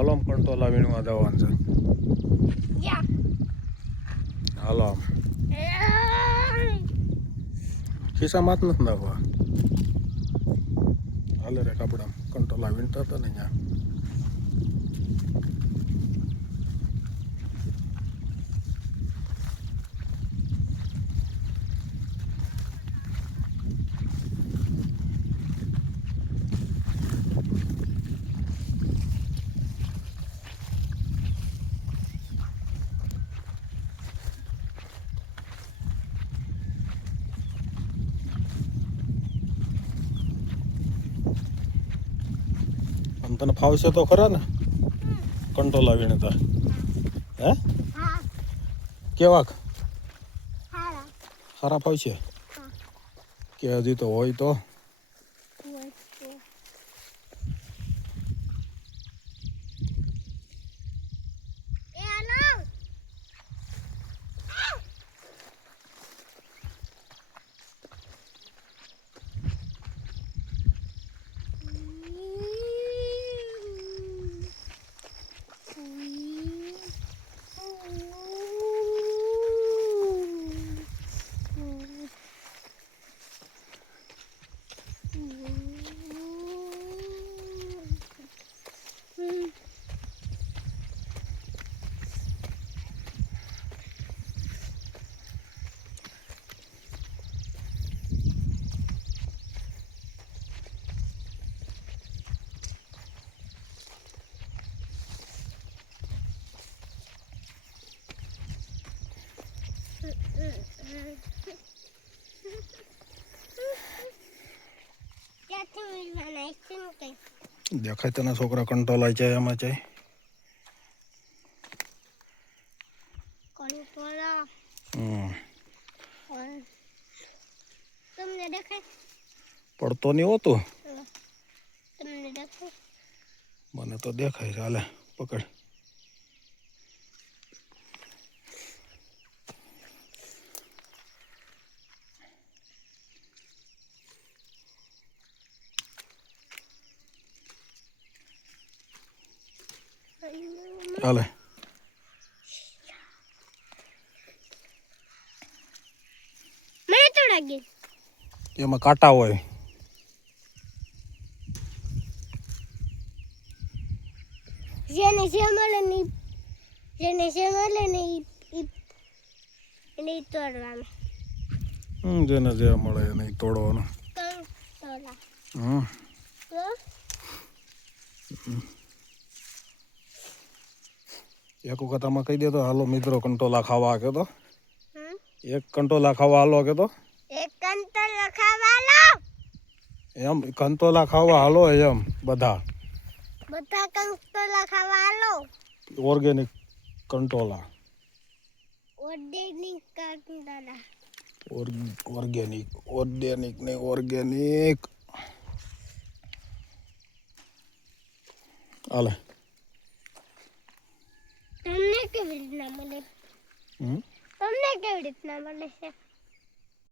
હાલો આમ કંટોલા વીણવા જવાનું છે. હાલો આમ ખિસ્સામાં જ નથી નાખવા. હાલે રે કાપડા કંટોલા વીણતા હતા ને ત્યાં. તને ફાવશે તો ખરા ને કંટોલા વીણતા? હે કેવાક સારા ફાવશે કે હજી તો હોય તો? દેખાય તને છોકરા કંટોલા જાય એમાં જાય તમને દેખાય? પડતો નહીં હોતું. તમને દેખાય? મને તો દેખાય છે. હાલે પકડ. હાલે મને તો લાગે એમાં કાંટા હોય. જેને જે મળે ને એને તોડવાનું. જેને જે મળે એને તોડવાનું. એક વખત આમાં કહી દે તો હાલો મિત્રો કંટોલા ખાવા કે તો એક કંટોલા ખાવા હાલો કે તો એક કંટોલા ખાવા હાલો એમ કંટોલા ખાવા હાલો એમ બધા કંટોલા ખાવા હાલો. ઓર્ગેનિક કંટોલા ઓર્ગેનિક હાલે. તમને કેવી રીતના મળે? તમને કેવી રીતના મળે છે?